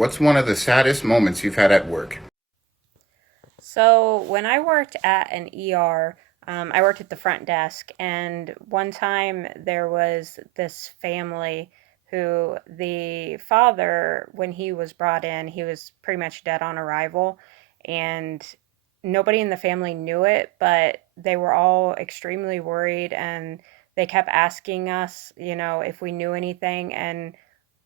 What's one of the saddest moments you've had at work? So when I worked at an ER, I worked at the front desk, and one time there was this family who the father, when he was brought in, he was pretty much dead on arrival, and nobody in the family knew it, but they were all extremely worried, and they kept asking us, if we knew anything, and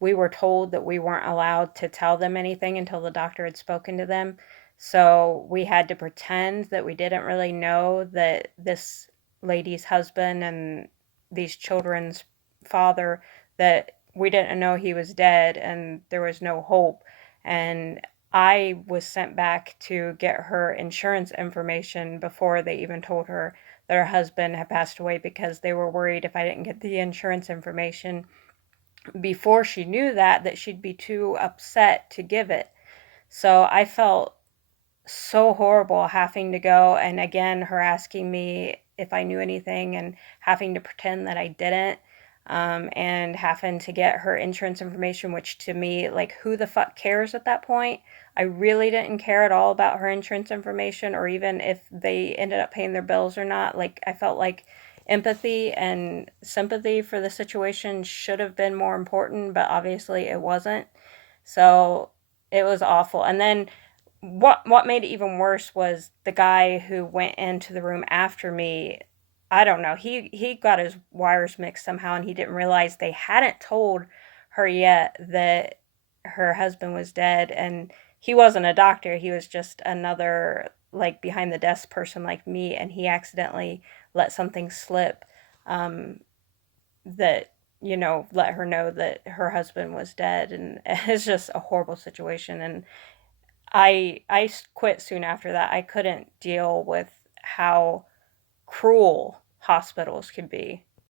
we were told that we weren't allowed to tell them anything until the doctor had spoken to them. So we had to pretend that we didn't really know that this lady's husband and these children's father, that we didn't know he was dead and there was no hope. And I was sent back to get her insurance information before they even told her that her husband had passed away, because they were worried if I didn't get the insurance information before she knew that she'd be too upset to give it. So I felt so horrible having to go, and again her asking me if I knew anything and having to pretend that I didn't, and having to get her insurance information, which to me, like, who the fuck cares at that point? I really didn't care at all about her insurance information, or even if they ended up paying their bills or not. Like, I felt like empathy and sympathy for the situation should have been more important, but obviously it wasn't. So it was awful. And then what made it even worse was the guy who went into the room after me. I don't know. He got his wires mixed somehow, and he didn't realize they hadn't told her yet that her husband was dead. And he wasn't a doctor. He was just another, like, behind the desk person like me, and he accidentally let something slip, um, that let her know that her husband was dead. And it's just a horrible situation. And I quit soon after that. I couldn't deal with how cruel hospitals could be.